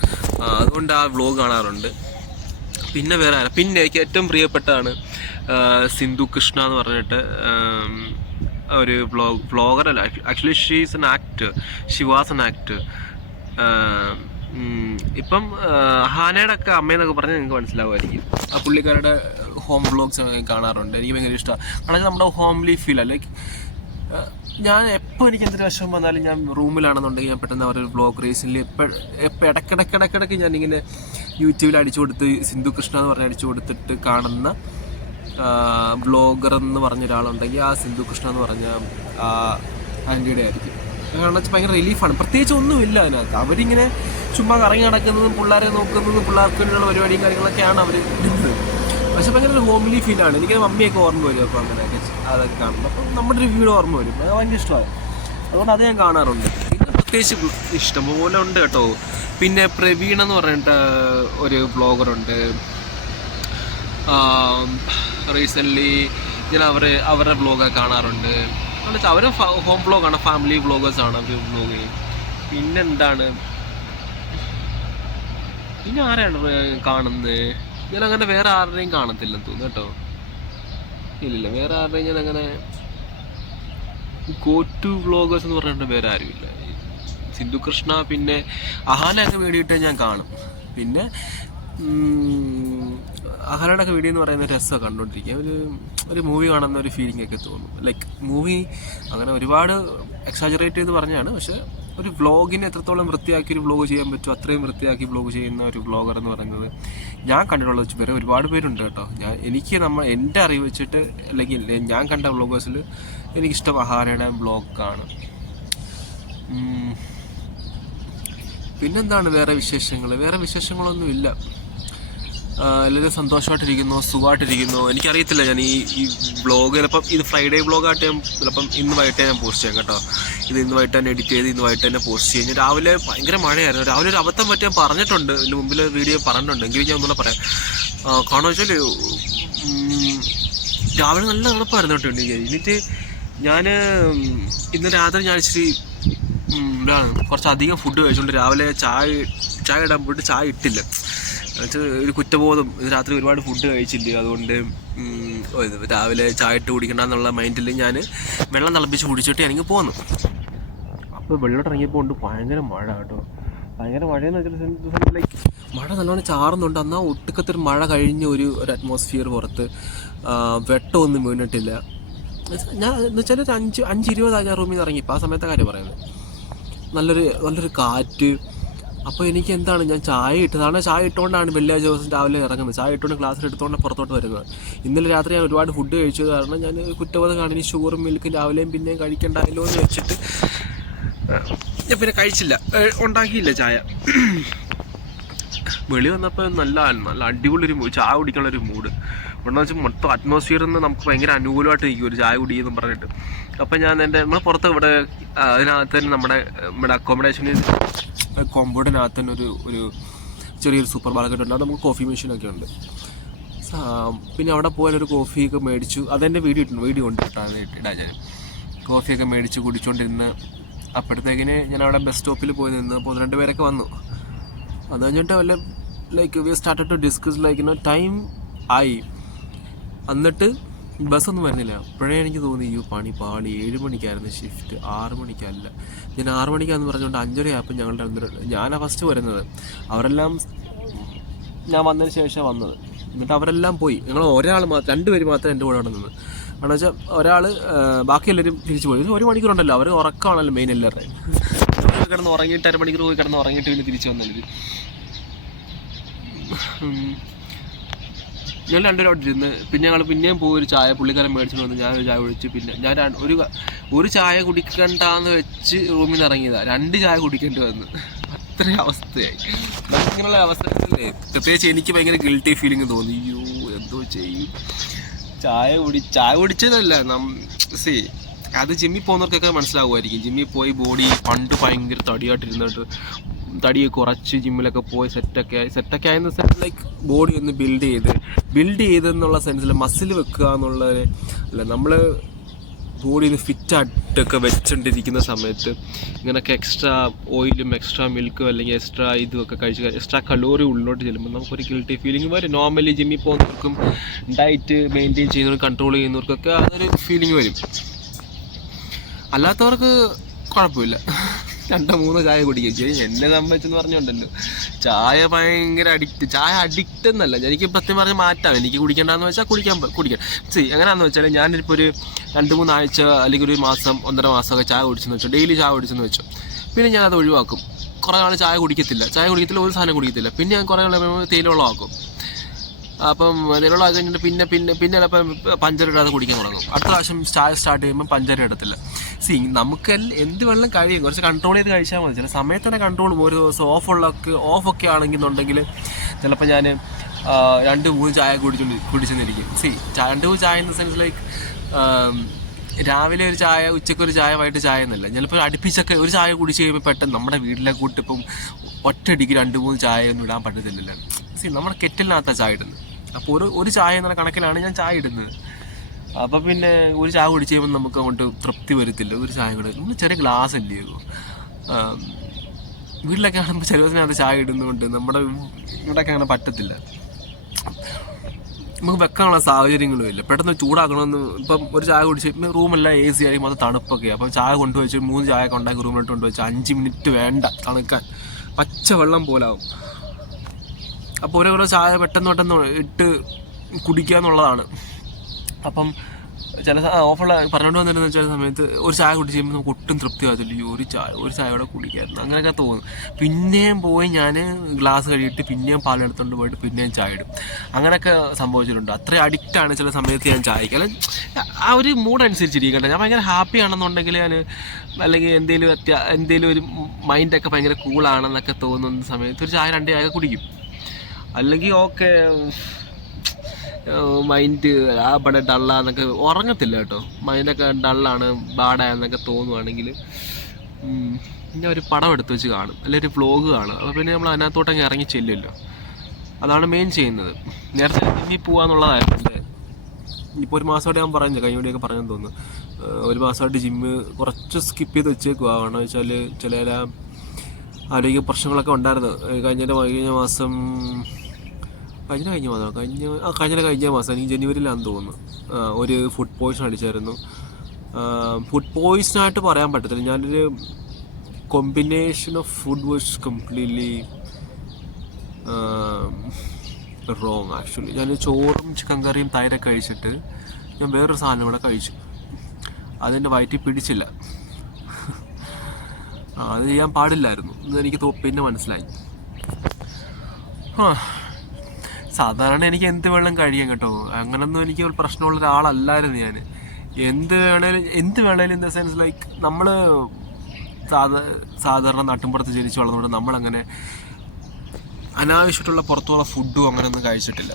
അതുകൊണ്ട് ആ വ്ളോഗ് കാണാറുണ്ട്. പിന്നെ വേറെ പിന്നെ എനിക്ക് ഏറ്റവും പ്രിയപ്പെട്ടതാണ് സിന്ധു കൃഷ്ണ എന്ന് പറഞ്ഞിട്ട് ഒരു വ്ളോഗറല്ല, actually she is an actor, she was an actor. ഇപ്പം ഹാനയുടെ ഒക്കെ അമ്മയെന്നൊക്കെ പറഞ്ഞാൽ നിങ്ങൾക്ക് മനസ്സിലാവുമായിരിക്കും. ആ പുള്ളിക്കാരുടെ ഹോം വ്ളോഗ്സ് കാണാറുണ്ട്. എനിക്ക് ഭയങ്കര ഇഷ്ടമാണ്. കാരണം നമ്മുടെ ഹോംലി ഫീൽ. ലൈക്ക് ഞാൻ എപ്പോൾ എനിക്ക് എന്തൊരു വിഷമം വന്നാലും ഞാൻ റൂമിലാണെന്നുണ്ടെങ്കിൽ ഞാൻ പെട്ടെന്ന് അവരൊരു വ്ളോഗ് റീസെൻ്റ്ലി എപ്പോൾ ഇടയ്ക്കിടയ്ക്ക് ഞാനിങ്ങനെ യൂട്യൂബിൽ അടിച്ചു കൊടുത്ത് സിന്ധു കൃഷ്ണ എന്ന് പറഞ്ഞ് അടിച്ചു കൊടുത്തിട്ട് കാണുന്ന വ്ളോഗർ എന്ന് പറഞ്ഞ ഒരാളുണ്ടെങ്കിൽ ആ സിന്ധു കൃഷ്ണ എന്ന് പറഞ്ഞ ആൻറ്റിയുടെ ആയിരിക്കും. കാരണം വെച്ചാൽ ഭയങ്കര റിലീഫാണ്. പ്രത്യേകിച്ച് ഒന്നുമില്ല അതിനകത്ത്. അവരിങ്ങനെ ചുമ്മാ കറങ്ങി നടക്കുന്നതും പിള്ളേരെ നോക്കുന്നതും പിള്ളേർക്ക് വേണ്ടിയുള്ള പരിപാടിയും കാര്യങ്ങളൊക്കെയാണ് അവർ ഇടുന്നത്. പക്ഷെ ഭയങ്കര ഒരു ഹോംലി ഫീലാണ്. എനിക്കത് മമ്മിയൊക്കെ ഓർമ്മ വരും. അപ്പോൾ അങ്ങനെയൊക്കെ അതൊക്കെ കാണുമ്പോൾ അപ്പം നമ്മുടെ ഒരു വീട് ഓർമ്മ വരും. അത് ഭയങ്കര ഇഷ്ടമാണ്. അതുകൊണ്ട് അത് ഞാൻ കാണാറുണ്ട്. പിന്നെ പ്രത്യേകിച്ച് ഇഷ്ടംപോലെ ഉണ്ട് കേട്ടോ. പിന്നെ പ്രവീൺ എന്ന് പറഞ്ഞിട്ട് ഒരു വ്ളോഗറുണ്ട്. റീസെൻ്റ്ലി ഞാൻ അവരുടെ വ്ളോഗൊക്കെ കാണാറുണ്ട്. എന്ന് വെച്ചാൽ അവർ ഹോം വ്ളോഗാണ്, ഫാമിലി വ്ളോഗേഴ്സാണ് അവർ വ്ളോഗ് ചെയ്യും. പിന്നെന്താണ്, പിന്നെ ആരെയാണ് കാണുന്നത്? ഞാൻ അങ്ങനെ വേറെ ആരുടെയും കാണത്തില്ലെന്ന് തോന്നുന്നു കേട്ടോ. ഇല്ലില്ല, വേറെ ആരുടെയും ഞാൻ അങ്ങനെ ഗോ ടു വ്ളോഗേഴ്സ് എന്ന് പറഞ്ഞിട്ട് വേറെ ആരുമില്ല. സിന്ധു കൃഷ്ണ പിന്നെ അഹാനൊക്കെ വേണ്ടിയിട്ട് ഞാൻ കാണും. പിന്നെ അഹാനയുടെ ഒക്കെ വീഡിയോ എന്ന് പറയുന്ന രസമാണ് കണ്ടുകൊണ്ടിരിക്കുക. ഒരു മൂവി കാണുന്ന ഒരു ഫീലിംഗ് ഒക്കെ തോന്നും. ലൈക്ക് മൂവി അങ്ങനെ ഒരുപാട് എക്സാജറേറ്റ് ചെയ്ത് പറഞ്ഞാണ്. പക്ഷെ ഒരു വ്ളോഗിനെ എത്രത്തോളം വൃത്തിയാക്കി ഒരു വ്ളോഗ് ചെയ്യാൻ പറ്റും, അത്രയും വൃത്തിയാക്കി വ്ളോഗ് ചെയ്യുന്ന ഒരു വ്ളോഗർ എന്ന് പറയുന്നത് ഞാൻ കണ്ടിട്ടുള്ളത് വെച്ച് വേറെ ഒരുപാട് പേരുണ്ട് കേട്ടോ. എനിക്ക് എൻ്റെ അറിവ് വെച്ചിട്ട് അല്ലെങ്കിൽ ഞാൻ കണ്ട വ്ളോഗേഴ്സിൽ എനിക്കിഷ്ടം അഹാനയുടെ വ്ളോഗാണ്. പിന്നെന്താണ് വേറെ വിശേഷങ്ങളൊന്നുമില്ല. എല്ലാവരും സന്തോഷമായിട്ടിരിക്കുന്നു, സുഖമായിട്ടിരിക്കുന്നു. എനിക്കറിയത്തില്ല, ഞാൻ ഈ വ്ളോഗ് ചിലപ്പം ഇത് ഫ്രൈഡേ വ്ളോഗായിട്ട് ഞാൻ ചിലപ്പം ഇന്ന് വൈകിട്ട് ഞാൻ പോസ്റ്റ് ചെയ്യാം കേട്ടോ. ഇന്ന് വൈകിട്ട് തന്നെ എഡിറ്റ് ചെയ്ത് ഇന്ന് വൈകിട്ട് തന്നെ പോസ്റ്റ് ചെയ്യും. രാവിലെ ഭയങ്കര മഴയായിരുന്നു. രാവിലെ ഒരു അബദ്ധം പറ്റി ഞാൻ പറഞ്ഞിട്ടുണ്ട്, ഇതിന് മുമ്പിൽ വീഡിയോ പറഞ്ഞിട്ടുണ്ട്, എങ്കിലും ഞാൻ ഒന്നുകൂടെ പറയാം. കാരണം വെച്ചാൽ രാവിലെ നല്ല തണുപ്പായിരുന്നു കേട്ടോ. എന്നിട്ട് ഞാൻ ഇന്ന് രാത്രി ഞാൻ ഇച്ചിരി കുറച്ചധികം ഫുഡ് കഴിച്ചുകൊണ്ട് രാവിലെ ചായ ഇടാൻ പോയിട്ട് ചായ ഇട്ടില്ല. എന്നുവെച്ചാൽ ഒരു കുറ്റബോധം, രാത്രി ഒരുപാട് ഫുഡ് കഴിച്ചില്ല, അതുകൊണ്ട് രാവിലെ ചായ ഇട്ട് കുടിക്കണ്ട എന്നുള്ള മൈൻഡിൽ ഞാൻ വെള്ളം തിളപ്പിച്ച് കുടിച്ചിട്ട് എനിക്ക് പോന്നു. അപ്പോൾ വെള്ളോട്ട് ഇറങ്ങിയപ്പോൾ ഉണ്ട് ഭയങ്കര മഴ കേട്ടോ. ഭയങ്കര മഴയെന്ന് വെച്ചാൽ ലൈക്ക് മഴ നല്ലോണം ചാറുന്നുണ്ട്. എന്നാൽ ഒട്ടുക്കത്തൊരു മഴ കഴിഞ്ഞ് ഒരു അറ്റ്മോസ്ഫിയർ പുറത്ത്, വെട്ടമൊന്നും വീണിട്ടില്ല. ഞാൻ എന്ന് വെച്ചാൽ ഒരു 5:20 ഞാൻ റൂമിൽ നിന്ന് ഇറങ്ങിയപ്പോൾ ആ സമയത്തെ കാര്യം പറയുന്നത്. നല്ലൊരു കാറ്റ്. അപ്പോൾ എനിക്ക് എന്താണ്, ഞാൻ ചായ ഇട്ടുകൊണ്ടാണ് വെള്ളിയാഴ്ച ദിവസം രാവിലെ ഇറങ്ങുന്നത്. ചായ ഇട്ടുകൊണ്ട് ക്ലാസ്സിൽ എടുത്തുകൊണ്ട് പുറത്തോട്ട് വരുന്നത്. ഇന്നലെ രാത്രി ഞാൻ ഒരുപാട് ഫുഡ് കഴിച്ചത് കാരണം ഞാൻ കുറ്റബോധം കാണി ഷുഗറും മിൽക്കും രാവിലെയും പിന്നെയും കഴിക്കണ്ടായല്ലോ എന്ന് വെച്ചിട്ട് ഞാൻ പിന്നെ കഴിച്ചില്ല, ഉണ്ടാക്കിയില്ല ചായ. വെളി വന്നപ്പോൾ നല്ല അടിപൊളി ഒരു ചായ കുടിക്കാനുള്ളൊരു മൂഡ് ഉണ്ടെന്ന് വെച്ചാൽ മൊത്തം അറ്റ്മോസ്ഫിയറിൽ നിന്ന് നമുക്ക് ഭയങ്കര അനുകൂലമായിട്ട് ഇരിക്കും ഒരു ചായ കുടിയെന്നും പറഞ്ഞിട്ട്. അപ്പം ഞാൻ നമ്മൾ പുറത്ത് ഇവിടെ അതിനകത്ത് തന്നെ നമ്മുടെ അക്കോമഡേഷനിൽ കോമ്പൗണ്ടിനകത്ത് തന്നെ ഒരു ചെറിയൊരു സൂപ്പർ മാർക്കറ്റ് ഉണ്ട്. അത് നമുക്ക് കോഫി മെഷീനൊക്കെ ഉണ്ട്. പിന്നെ അവിടെ പോയാലൊരു കോഫിയൊക്കെ മേടിച്ചു. അതെൻ്റെ വീഡിയോ ഉണ്ട് ഇടാൻ. ഞാൻ കോഫിയൊക്കെ മേടിച്ച് കുടിച്ചുകൊണ്ടിരുന്ന് അപ്പോഴത്തേക്കിന് ഞാൻ അവിടെ ബസ് സ്റ്റോപ്പിൽ പോയി നിന്ന് 12 പേരൊക്കെ വന്നു. അത് കഴിഞ്ഞിട്ട് വല്ല like we started to discuss like time ആയി. എന്നിട്ട് ബസ്സൊന്നും വരുന്നില്ല. അപ്പോഴേ എനിക്ക് തോന്നി ഈ പണി പാളി. 7 മണിക്കായിരുന്നു ഷിഫ്റ്റ്, 6 മണിക്കല്ല. ഞാൻ 6 മണിക്കാന്ന് പറഞ്ഞുകൊണ്ട് 5:30 ആയപ്പോൾ ഞങ്ങളുടെ ഞാനാ ഫസ്റ്റ് വരുന്നത്. അവരെല്ലാം ഞാൻ വന്നതിന് ശേഷം വന്നത്. എന്നിട്ട് അവരെല്ലാം പോയി. ഞങ്ങൾ ഒരാൾ മാത്രം, 2 പേര് മാത്രമേ എൻ്റെ കൂടെ അവിടെ നിന്ന്. കാരണം വെച്ചാൽ ഒരാൾ, ബാക്കി എല്ലാവരും തിരിച്ചു പോയി. 1 മണിക്കൂറുണ്ടല്ലോ, അവർ ഉറക്കമാണല്ലോ മെയിൻ എല്ലാവരുടെയും. കിടന്ന് ഉറങ്ങിയിട്ട് 1/2 മണിക്കൂർ പോയി കിടന്ന് ഉറങ്ങിയിട്ട് പിന്നെ തിരിച്ചു വന്നത്. ഞാൻ 2 പേരും അവിടെ ഇരുന്ന് പിന്നെ ഞങ്ങൾ പിന്നെയും പോയി ഒരു ചായ പുള്ളിക്കാരൻ മേടിച്ചിട്ട് വന്ന് ഞാനൊരു ചായ കുടിച്ച്. പിന്നെ ഞാൻ ഒരു ചായ കുടിക്കണ്ടെന്ന് വെച്ച് റൂമിൽ നിന്ന് ഇറങ്ങിയതാണ്. 2 ചായ കുടിക്കേണ്ടി വന്നു. അത്രയും അവസ്ഥയായി. ഇങ്ങനെയുള്ള അവസ്ഥയല്ലേ പ്രത്യേകിച്ച് എനിക്ക് ഭയങ്കര ഗിൽറ്റി ഫീലിംഗ് തോന്നി. അയ്യോ എന്തോ ചെയ്യും. ചായ കുടിച്ചതല്ല അത് ജിമ്മിൽ പോകുന്നവർക്കൊക്കെ മനസ്സിലാവുമായിരിക്കും. ജിമ്മിൽ പോയി ബോഡി പണ്ട് ഭയങ്കര തടിയായിട്ടിരുന്നിട്ട് തടിയെ കുറച്ച് ജിമ്മിലൊക്കെ പോയി സെറ്റൊക്കെ ആയെന്ന സെൻസ് ലൈക്ക് ബോഡി ഒന്ന് ബിൽഡ് ചെയ്തെന്നുള്ള സെൻസിൽ മസിൽ വെക്കുക എന്നുള്ളത് അല്ല. നമ്മൾ ബോഡി ഒന്ന് ഫിറ്റായിട്ടൊക്കെ വെച്ചുകൊണ്ടിരിക്കുന്ന സമയത്ത് ഇങ്ങനെയൊക്കെ എക്സ്ട്രാ ഓയിലും എക്സ്ട്രാ മിൽക്കും അല്ലെങ്കിൽ എക്സ്ട്രാ ഇതുമൊക്കെ കഴിച്ച് എക്സ്ട്രാ കലോറി ഉള്ളിലോട്ട് ചെല്ലുമ്പോൾ നമുക്കൊരു ഗിൽറ്റി ഫീലിംഗ് വരും. നോർമലി ജിമ്മിൽ പോകുന്നവർക്കും ഡയറ്റ് മെയിൻറ്റെയിൻ ചെയ്യുന്നവർക്കും കൺട്രോൾ ചെയ്യുന്നവർക്കൊക്കെ അതൊരു ഫീലിംഗ് വരും. അല്ലാത്തവർക്ക് കുഴപ്പമില്ല, 2-3 ചായ കുടിക്കുകയും ചെയ്യും. എന്നെ സംബന്ധിച്ചെന്ന് പറഞ്ഞുകൊണ്ടല്ലോ ചായ ഭയങ്കര ചായ അഡിക്റ്റ് എന്നല്ല, എനിക്ക് പ്രത്യേകം പറഞ്ഞ് മാറ്റാം. എനിക്ക് കുടിക്കേണ്ടതെന്ന് വെച്ചാൽ കുടിക്കാം. എങ്ങനെയാണെന്ന് വെച്ചാൽ ഞാനിപ്പോൾ ഒരു 2-3 ആഴ്ച അല്ലെങ്കിൽ ഒരു മാസം 1.5 മാസമൊക്കെ ചായ കുടിച്ചെന്ന് വെച്ചോ, ഡെയിലി ചായ കുടിച്ചെന്ന് വെച്ചോ, പിന്നെ ഞാനത് ഒഴിവാക്കും. കുറേ നാൾ ചായ കുടിക്കത്തില്ല, ഒരു സാധനം കുടിക്കത്തില്ല. പിന്നെ ഞാൻ കുറേ നാൾ തേയിലവെള്ളമാക്കും. അപ്പം തേയിലവെള്ളം ആക്കി കഴിഞ്ഞിട്ട് പിന്നെ ചിലപ്പം പഞ്ചര ഇടാതെ കുടിക്കാൻ തുടങ്ങും. അടുത്ത പ്രാവശ്യം ചായ സ്റ്റാർട്ട് ചെയ്യുമ്പോൾ പഞ്ചര ഇടത്തില്ല. നമുക്ക് എന്ത് വെള്ളം കഴിയും, കുറച്ച് കൺട്രോൾ ചെയ്ത് കഴിച്ചാൽ മതി. ചില സമയത്ത് തന്നെ കൺട്രോൾ. ഒരു ദിവസം ഓഫൊക്കെ ആണെന്നുണ്ടെങ്കിൽ ചിലപ്പോൾ ഞാൻ 2-3 ചായ കുടിച്ചെന്നിരിക്കും. 2-3 ചായ ഇൻ ദ സെൻസ് ലൈക്ക് രാവിലെ ഒരു ചായ, ഉച്ചയ്ക്ക് ഒരു ചായ, വൈകിട്ട് ചായ എന്നല്ല. ചിലപ്പോൾ അടുപ്പിച്ചൊക്കെ ഒരു ചായ കുടിച്ച് കഴിയുമ്പോൾ പെട്ടെന്ന് നമ്മുടെ വീട്ടിലെ കൂട്ടിപ്പം ഒറ്റയടിക്ക് 2-3 ചായ ഒന്നും ഇടാൻ പറ്റത്തില്ലല്ലോ. നമ്മുടെ കെറ്റിലിനകത്താണ് ചായ ഇടുന്നത്. അപ്പോൾ ഒരു ചായ എന്നുള്ള കണക്കിലാണ് ഞാൻ ചായ ഇടുന്നത്. അപ്പോൾ പിന്നെ ഒരു ചായ കുടിച്ച് കഴിയുമ്പോൾ നമുക്ക് അങ്ങോട്ട് തൃപ്തി വരത്തില്ല. ഒരു ചായ കൂടെ നമ്മൾ ചെറിയ ഗ്ലാസ് അല്ലയോ. വീട്ടിലൊക്കെ ആകുമ്പോൾ ചെറുപ്പത്തിനകത്ത് ചായ ഇടുന്നതുകൊണ്ട് നമ്മുടെ ഇവിടെയൊക്കെ അങ്ങനെ പറ്റത്തില്ല. നമുക്ക് വെക്കാനുള്ള സാഹചര്യങ്ങളും ഇല്ല. പെട്ടെന്ന് ചൂടാക്കണമെന്ന് ഇപ്പം ഒരു ചായ കുടിച്ച് റൂമെല്ലാം AC ആയി അത് തണുപ്പൊക്കെയാണ്. അപ്പം ചായ കൊണ്ടുവച്ച് 3 ചായ ഒക്കെ ഉണ്ടാക്കി റൂമിലോട്ട് കൊണ്ടുവച്ച് 5 മിനിറ്റ് വേണ്ട തണുക്കാൻ, പച്ച വെള്ളം പോലാവും. അപ്പോൾ ഓരോ ചായ പെട്ടെന്ന് ഇട്ട് കുടിക്കുക എന്നുള്ളതാണ്. അപ്പം ചില ഓഫുള്ള പറഞ്ഞുകൊണ്ട് വന്നിരുന്ന ചില സമയത്ത് ഒരു ചായ കുടിച്ച് കഴിയുമ്പോൾ നമുക്ക് ഒട്ടും തൃപ്തി ആകത്തില്ല. ഒരു ചായ കൂടെ കുടിക്കായിരുന്നു, അങ്ങനെയൊക്കെ തോന്നും. പിന്നെയും പോയി ഞാൻ ഗ്ലാസ് കഴിയിട്ട് പിന്നെയും പാലെടുത്തുകൊണ്ട് പോയിട്ട് പിന്നെയും ചായ ഇടും. അങ്ങനെയൊക്കെ സംഭവിച്ചിട്ടുണ്ട്. അത്രയും അഡിക്റ്റാണ് ചില സമയത്ത് ഞാൻ ചായക്ക്. അല്ല, ആ ഒരു മൂഡ് അനുസരിച്ചിരിക്കട്ടെ. ഞാൻ ഭയങ്കര ഹാപ്പി ആണെന്നുണ്ടെങ്കിൽ ഞാൻ, അല്ലെങ്കിൽ എന്തെങ്കിലും ഒരു മൈൻഡൊക്കെ ഭയങ്കര കൂളാണെന്നൊക്കെ തോന്നുന്ന സമയത്ത് ഒരു ചായ 2 ചായ കുടിക്കും. അല്ലെങ്കിൽ ഓക്കെ മൈൻഡ് അവിടെ ഡള്ളാന്നൊക്കെ ഉറങ്ങത്തില്ല കേട്ടോ. മൈൻഡൊക്കെ ഡള്ളാണ്, ബാഡായെന്നൊക്കെ തോന്നുവാണെങ്കിൽ പിന്നെ ഒരു പടം എടുത്ത് വെച്ച് കാണും, അല്ലെങ്കിൽ ഒരു വ്ലോഗ് കാണും. അപ്പോൾ പിന്നെ നമ്മൾ അതിനകത്തോട്ടങ്ങ് ഇറങ്ങി ചെല്ലുമല്ലോ. അതാണ് മെയിൻ ചെയ്യുന്നത്. നേരത്തെ ജിമ്മിൽ പോകാന്നുള്ളതായിരുന്നല്ലേ. ഇപ്പോൾ ഒരു മാസമായിട്ട് ഞാൻ പറഞ്ഞു, കഴിഞ്ഞോടെയൊക്കെ പറഞ്ഞെന്ന് തോന്നുന്നു. ഒരു മാസമായിട്ട് ജിമ്മ് കുറച്ച് സ്കിപ്പ് ചെയ്ത് വെച്ചേക്കുക. കാരണം വെച്ചാൽ ചില ആരോഗ്യ പ്രശ്നങ്ങളൊക്കെ ഉണ്ടായിരുന്നു. കഴിഞ്ഞ മാസം എനിക്ക് ജനുവരിയിലാണെന്ന് തോന്നുന്നു ഒരു ഫുഡ് പോയ്സൺ അടിച്ചായിരുന്നു. ഫുഡ് പോയ്സണായിട്ട് പറയാൻ പറ്റത്തില്ല. ഞാനൊരു combination of food was completely wrong actually. ഞാൻ ചോറും ചിക്കൻ കറിയും തൈരൊക്കെ കഴിച്ചിട്ട് ഞാൻ വേറൊരു സാധനം കൂടെ കഴിച്ചു. അതെൻ്റെ വയറ്റിൽ പിടിച്ചില്ല. അത് ചെയ്യാൻ പാടില്ലായിരുന്നു എന്നെനിക്ക് പിന്നെ മനസ്സിലായി. സാധാരണ എനിക്ക് എന്ത് വെള്ളം കഴിയാം കേട്ടോ. അങ്ങനൊന്നും എനിക്ക് ഒരു പ്രശ്നമുള്ള ഒരാളല്ലായിരുന്നു ഞാൻ. എന്ത് വേണേലും ഇൻ ദ സെൻസ് ലൈക്ക് നമ്മൾ സാധാരണ നാട്ടിൻപുറത്ത് ജനിച്ചു വളർന്നുകൊണ്ട് നമ്മളങ്ങനെ അനാവശ്യമായിട്ടുള്ള പുറത്തുള്ള ഫുഡും അങ്ങനെയൊന്നും കഴിച്ചിട്ടില്ല.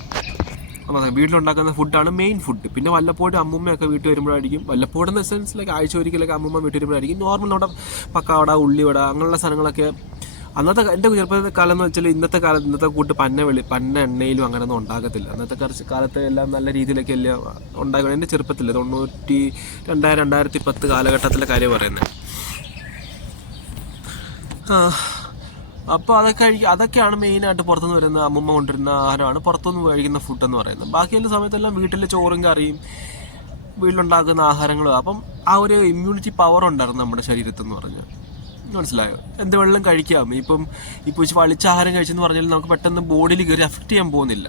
അപ്പോൾ വീട്ടിലുണ്ടാക്കുന്ന ഫുഡാണ് മെയിൻ ഫുഡ്. പിന്നെ വല്ലപ്പോഴും അമ്മൂമ്മയൊക്കെ വീട്ടിൽ വരുമ്പോഴായിരിക്കും, വല്ലപ്പോഴും ഇൻ ദ സെൻസ് ലൈക്ക് ആഴ്ച ഒരിക്കലൊക്കെ അമ്മൂമ്മ വീട്ടിൽ വരുമ്പോഴായിരിക്കും നോർമൽ നമ്മുടെ പക്കാവട, ഉള്ളിവട അങ്ങനെയുള്ള സാധനങ്ങളൊക്കെ. അന്നത്തെ എൻ്റെ ചെറുപ്പത്തെ കാലം എന്ന് വെച്ചാൽ ഇന്നത്തെ കൂട്ട് പന്ന എണ്ണയിലും അങ്ങനെയൊന്നും ഉണ്ടാകത്തില്ല. അന്നത്തെ കാലത്ത് എല്ലാം നല്ല രീതിയിലൊക്കെ എല്ലാം ഉണ്ടാകും. എൻ്റെ ചെറുപ്പത്തിൽ 2010 കാലഘട്ടത്തിലെ കാര്യം പറയുന്നത്. അപ്പോൾ അതൊക്കെയാണ് മെയിനായിട്ട് പുറത്തുനിന്ന് വരുന്ന അമ്മൂമ്മ കൊണ്ടുവരുന്ന ആഹാരമാണ് പുറത്തുനിന്ന് കഴിക്കുന്ന ഫുഡെന്ന് പറയുന്നത്. ബാക്കിയുള്ള സമയത്തെല്ലാം വീട്ടിൽ ചോറും കറിയും വീട്ടിലുണ്ടാക്കുന്ന ആഹാരങ്ങളും. അപ്പം ആ ഒരു ഇമ്മ്യൂണിറ്റി പവർ ഉണ്ടായിരുന്നു നമ്മുടെ ശരീരത്തെന്ന് പറഞ്ഞാൽ. മനസ്സിലായോ? എന്ത് വെള്ളം കഴിക്കാം. ഇപ്പം വളിച്ച ആഹാരം കഴിച്ചെന്ന് പറഞ്ഞാൽ നമുക്ക് പെട്ടെന്ന് ബോഡിയിൽ കയറി അഫക്റ്റ് ചെയ്യാൻ പോകുന്നില്ല.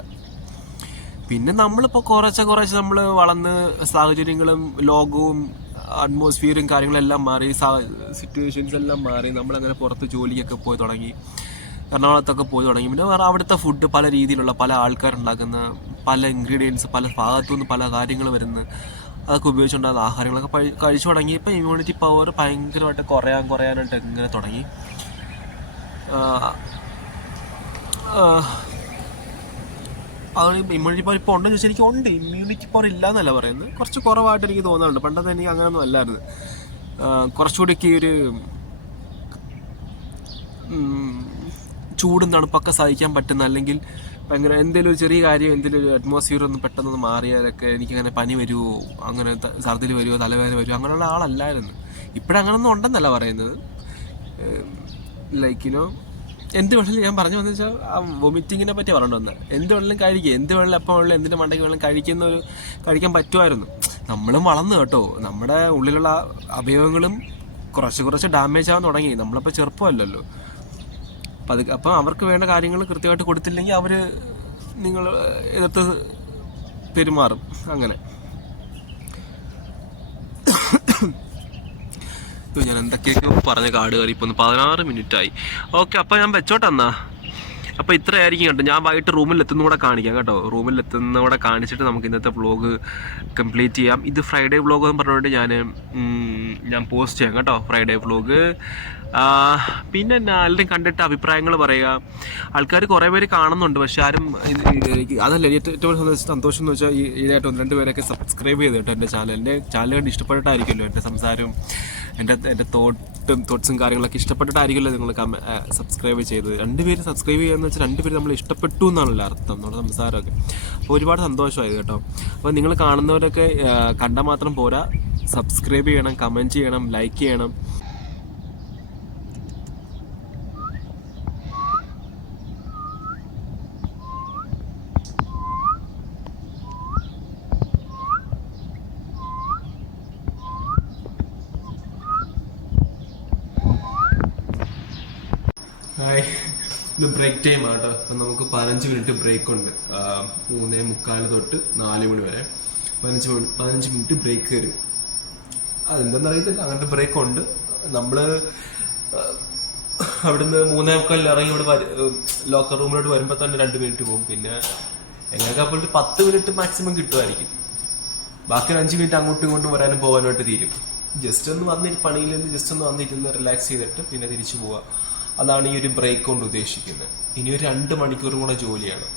പിന്നെ നമ്മളിപ്പോൾ കുറച്ച് നമ്മൾ വളർന്ന് സാഹചര്യങ്ങളും ലോകവും അറ്റ്മോസ്ഫിയറും കാര്യങ്ങളെല്ലാം മാറി, സിറ്റുവേഷൻസ് എല്ലാം മാറി, നമ്മളങ്ങനെ പുറത്ത് ജോലിക്കൊക്കെ പോയി തുടങ്ങി, എറണാകുളത്തൊക്കെ പോയി തുടങ്ങി. പിന്നെ വേറെ അവിടുത്തെ ഫുഡ് പല രീതിയിലുള്ള, പല ആൾക്കാരുണ്ടാക്കുന്ന പല ഇൻഗ്രീഡിയൻസ്, പല ഭാഗത്തുനിന്ന് പല കാര്യങ്ങൾ വരുന്ന, അതൊക്കെ ഉപയോഗിച്ചുണ്ടാകുന്ന ആഹാരങ്ങളൊക്കെ കഴിച്ചു തുടങ്ങി. ഇപ്പം ഇമ്മ്യൂണിറ്റി പവർ ഭയങ്കരമായിട്ട് കുറയാനായിട്ട് ഇങ്ങനെ തുടങ്ങി. അതുകൊണ്ട് ഇമ്മ്യൂണിറ്റി പവർ ഇപ്പോൾ ഉണ്ടെന്ന് ചോദിച്ചാൽ എനിക്ക് ഉണ്ട്. ഇമ്മ്യൂണിറ്റി പവർ ഇല്ല എന്നല്ല പറയുന്നത്, കുറച്ച് കുറവായിട്ട് എനിക്ക് തോന്നാറുണ്ട്. പണ്ടത്തെ എനിക്ക് അങ്ങനെയൊന്നും അല്ലായിരുന്നു. കുറച്ചുകൂടിയൊക്കെ ഒരു ചൂടും തണുപ്പൊക്കെ സഹിക്കാൻ പറ്റുന്ന, അല്ലെങ്കിൽ ഭയങ്കര എന്തെങ്കിലും ഒരു ചെറിയ കാര്യം, എന്തെങ്കിലും ഒരു അറ്റ്മോസ്ഫിയർ ഒന്ന് പെട്ടെന്ന് മാറിയാലൊക്കെ എനിക്കങ്ങനെ പനി വരുമോ, അങ്ങനെ ഛർദിൽ വരുമോ, തലവേദന വരുമോ, അങ്ങനെയുള്ള ആളല്ലായിരുന്നു. ഇപ്പോഴങ്ങനൊന്നും ഉണ്ടെന്നല്ല പറയുന്നത്. ലൈക്കിനോ എന്ത് വേണമെങ്കിലും, ഞാൻ പറഞ്ഞു വന്നു വെച്ചാൽ ആ വൊമിറ്റിങ്ങിനെ പറ്റി പറഞ്ഞിട്ട് എന്ത് വേണമെങ്കിലും കഴിക്കുക, എന്ത് വേണമെങ്കിലും എപ്പോൾ വേണമെങ്കിലും എന്തിൻ്റെ മണ്ടയ്ക്ക് വേണമെങ്കിലും കഴിക്കാൻ പറ്റുമായിരുന്നു. നമ്മളും വളർന്നു കേട്ടോ. നമ്മുടെ ഉള്ളിലുള്ള അവയവങ്ങളും കുറച്ച് ഡാമേജ് ആവാൻ തുടങ്ങി. നമ്മളിപ്പോൾ ചെറുപ്പമല്ലല്ലോ. അപ്പം അവർക്ക് വേണ്ട കാര്യങ്ങൾ കൃത്യമായിട്ട് കൊടുത്തില്ലെങ്കിൽ അവർ നിങ്ങൾ എതിർത്ത് പെരുമാറും. അങ്ങനെ ഞാൻ എന്തൊക്കെയൊക്കെ പറഞ്ഞ കാട് കയറി ഇപ്പോൾ 16 മിനിറ്റായി. ഓക്കെ, അപ്പം ഞാൻ വെച്ചോട്ടെ എന്നാ. അപ്പോൾ ഇത്രയായിരിക്കും കേട്ടോ. ഞാൻ വൈകിട്ട് റൂമിലെത്തുന്ന കൂടെ കാണിക്കാം കേട്ടോ. റൂമിലെത്തുന്ന കൂടെ കാണിച്ചിട്ട് നമുക്ക് ഇന്നത്തെ വ്ളോഗ് കംപ്ലീറ്റ് ചെയ്യാം. ഇത് ഫ്രൈഡേ വ്ളോഗ് എന്ന് പറഞ്ഞുകൊണ്ട് ഞാൻ പോസ്റ്റ് ചെയ്യാം കേട്ടോ, ഫ്രൈഡേ വ്ളോഗ്. പിന്നെ എല്ലാവരും കണ്ടിട്ട് അഭിപ്രായങ്ങൾ പറയുക. ആൾക്കാർ കുറേ പേര് കാണുന്നുണ്ട്, പക്ഷെ ആരും അതല്ല ഏറ്റവും സന്തോഷം എന്ന് വെച്ചാൽ ഈയിടെയായിട്ട് 1-2 പേരൊക്കെ സബ്സ്ക്രൈബ് ചെയ്ത് കേട്ടോ എൻ്റെ ചാനൽ കണ്ട് ഇഷ്ടപ്പെട്ടിട്ടായിരിക്കുമല്ലോ എൻ്റെ സംസാരവും എൻ്റെ തോട്ട്സും കാര്യങ്ങളൊക്കെ ഇഷ്ടപ്പെട്ടിട്ടായിരിക്കുമല്ലോ നിങ്ങൾ സബ്സ്ക്രൈബ് ചെയ്തത്. 2 പേര് സബ്സ്ക്രൈബ് ചെയ്യാന്ന് വെച്ചാൽ 2 പേര് നമ്മൾ ഇഷ്ടപ്പെട്ടു എന്നാണല്ലോ അർത്ഥം, നമ്മുടെ സംസാരമൊക്കെ. അപ്പോൾ ഒരുപാട് സന്തോഷമായി കേട്ടോ. അപ്പോൾ നിങ്ങൾ കാണുന്നവരൊക്കെ കണ്ടാൽ മാത്രം പോരാ, സബ്സ്ക്രൈബ് ചെയ്യണം, കമൻറ്റ് ചെയ്യണം, ലൈക്ക് ചെയ്യണം. ഇന്ന് ബ്രേക്ക് ടൈം ആണ് കേട്ടോ. അപ്പം നമുക്ക് 15 മിനിറ്റ് ബ്രേക്ക് ഉണ്ട്. 3:45 തൊട്ട് 4 മണി വരെ 15 മിനിറ്റ് ബ്രേക്ക് തരും. അതെന്താണെന്ന് അറിയത്തില്ല, അങ്ങനത്തെ ബ്രേക്ക് ഉണ്ട്. നമ്മൾ അവിടുന്ന് 3:45 ഇറങ്ങി ഇവിടെ ലോക്കർ റൂമിലോട്ട് വരുമ്പോൾ തന്നെ 2 മിനിറ്റ് പോകും. പിന്നെ എങ്ങനെയൊക്കെ അപ്പോൾ 10 മിനിറ്റ് മാക്സിമം കിട്ടുമായിരിക്കും. ബാക്കി 5 മിനിറ്റ് അങ്ങോട്ടും ഇങ്ങോട്ടും വരാനും പോകാനായിട്ട് തീരും. ജസ്റ്റ് ഒന്ന് വന്നിട്ട് പണിയിൽ നിന്ന് ജസ്റ്റ് ഒന്ന് വന്നിരുന്ന് റിലാക്സ് ചെയ്തിട്ട് പിന്നെ തിരിച്ചു പോവുക. അതാണ് ഈ ഒരു ബ്രേക്ക് കൊണ്ട് ഉദ്ദേശിക്കുന്നത്. ഇനി ഒരു 2 മണിക്കൂറും കൂടെ ജോലിയാണ്.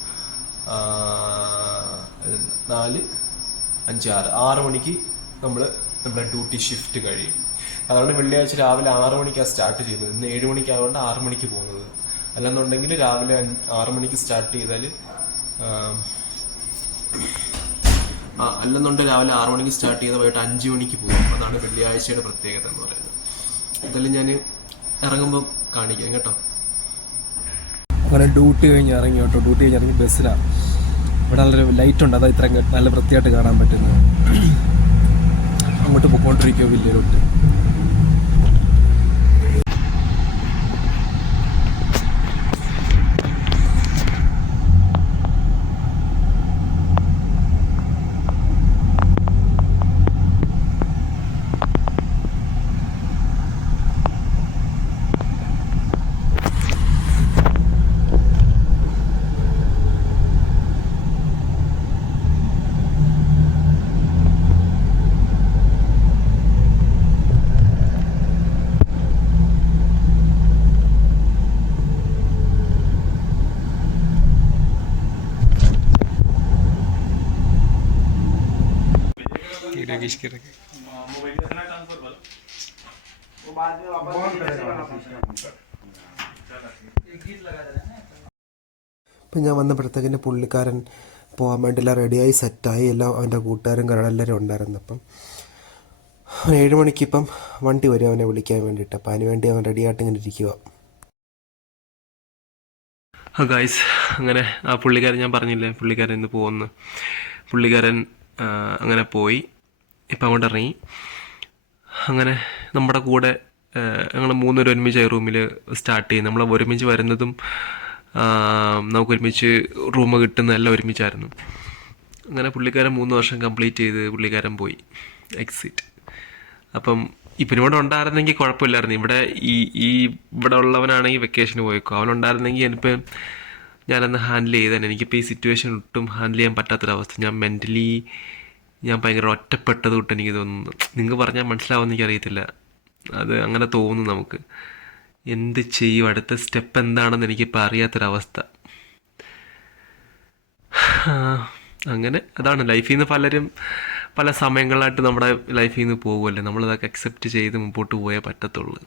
4, 5, 6 മണിക്ക് നമ്മുടെ ഡ്യൂട്ടി ഷിഫ്റ്റ് കഴിയും. അതുകൊണ്ട് വെള്ളിയാഴ്ച രാവിലെ 6 മണിക്കാണ് സ്റ്റാർട്ട് ചെയ്യുന്നത്. ഇന്ന് 7 മണിക്കായതുകൊണ്ട് 6 മണിക്ക് പോകുന്നത്. അല്ലെന്നുണ്ടെങ്കിൽ രാവിലെ 6 മണിക്ക് സ്റ്റാർട്ട് ചെയ്താൽ രാവിലെ 6 മണിക്ക് സ്റ്റാർട്ട് ചെയ്താൽ വൈകിട്ട് 5 മണിക്ക് പോകും. അതാണ് വെള്ളിയാഴ്ചയുടെ പ്രത്യേകത എന്ന് പറയുന്നത്. എന്തായാലും ഞാൻ ഇറങ്ങുമ്പോൾ കാണിക്കാം കേട്ടോ. അങ്ങനെ ഡ്യൂട്ടി കഴിഞ്ഞ് ഇറങ്ങി കേട്ടോ. ഡ്യൂട്ടി കഴിഞ്ഞ് ഇറങ്ങി ബസ്സിലാണ്. ഇവിടെ നല്ലൊരു ലൈറ്റ് ഉണ്ട്, അതാ ഇത്ര നല്ല വൃത്തിയായിട്ട് കാണാൻ പറ്റുന്നത്. അങ്ങോട്ട് പോയിക്കൊണ്ടിരിക്കുക വില്ലിലോട്ട്. ഇപ്പം ഞാൻ വന്നപ്പോഴത്തേക്കിന് പുള്ളിക്കാരൻ പോകാൻ വേണ്ടി എല്ലാം റെഡിയായി സെറ്റായി. എല്ലാം അവൻ്റെ കൂട്ടുകാരും എല്ലാവരും ഉണ്ടായിരുന്നു. അപ്പം 7 മണിക്ക് ഇപ്പം വണ്ടി വരും അവനെ വിളിക്കാൻ വേണ്ടിയിട്ട്. അപ്പം അതിന് വേണ്ടി അവൻ റെഡിയായിട്ട് ഇങ്ങനെ ഇരിക്കുക. ഗൈസ്, അങ്ങനെ ആ പുള്ളിക്കാരൻ, ഞാൻ പറഞ്ഞില്ലേ പുള്ളിക്കാരൻ ഇന്ന് പോകുന്നു. പുള്ളിക്കാരൻ അങ്ങനെ പോയി. ഇപ്പം അങ്ങോട്ട് ഇറങ്ങി. അങ്ങനെ നമ്മുടെ കൂടെ ഞങ്ങൾ 3 പേര് ഒരുമിച്ച് റൂമിൽ സ്റ്റാർട്ട് ചെയ്യും. നമ്മൾ ഒരുമിച്ച് വരുന്നതും നമുക്ക് ഒരുമിച്ച് റൂം കിട്ടുന്നതെല്ലാം ഒരുമിച്ചായിരുന്നു. അങ്ങനെ പുള്ളിക്കാരൻ 3 വർഷം കംപ്ലീറ്റ് ചെയ്ത് പുള്ളിക്കാരൻ പോയി, എക്സിറ്റ്. അപ്പം ഇപ്പം ഇവിടെ ഉണ്ടായിരുന്നെങ്കിൽ കുഴപ്പമില്ലായിരുന്നു. ഇവിടെ ഉള്ളവനാണെങ്കിൽ വെക്കേഷന് പോയേക്കോ. അവനുണ്ടായിരുന്നെങ്കിൽ എനിപ്പം ഞാനന്ന് ഹാൻഡിൽ ചെയ്തേനെ. എനിക്കിപ്പോൾ ഈ സിറ്റുവേഷൻ ഒട്ടും ഹാൻഡിൽ ചെയ്യാൻ പറ്റാത്തൊരവസ്ഥ. ഞാൻ ഭയങ്കര ഒറ്റപ്പെട്ടത് തൊട്ട് എനിക്ക് തോന്നുന്നു. നിങ്ങൾക്ക് പറഞ്ഞാൽ മനസ്സിലാവുമെന്ന് എനിക്കറിയത്തില്ല. അത് അങ്ങനെ തോന്നുന്നു നമുക്ക്. എന്ത് ചെയ്യും, അടുത്ത സ്റ്റെപ്പ് എന്താണെന്ന് എനിക്കിപ്പോൾ അറിയാത്തൊരവസ്ഥ. അങ്ങനെ അതാണ് ലൈഫിൽ നിന്ന് പലരും പല സമയങ്ങളായിട്ട് നമ്മുടെ ലൈഫിൽ നിന്ന് പോകുമല്ലേ. നമ്മളതൊക്കെ അക്സെപ്റ്റ് ചെയ്ത് മുമ്പോട്ട് പോയേ പറ്റത്തുള്ളൂ.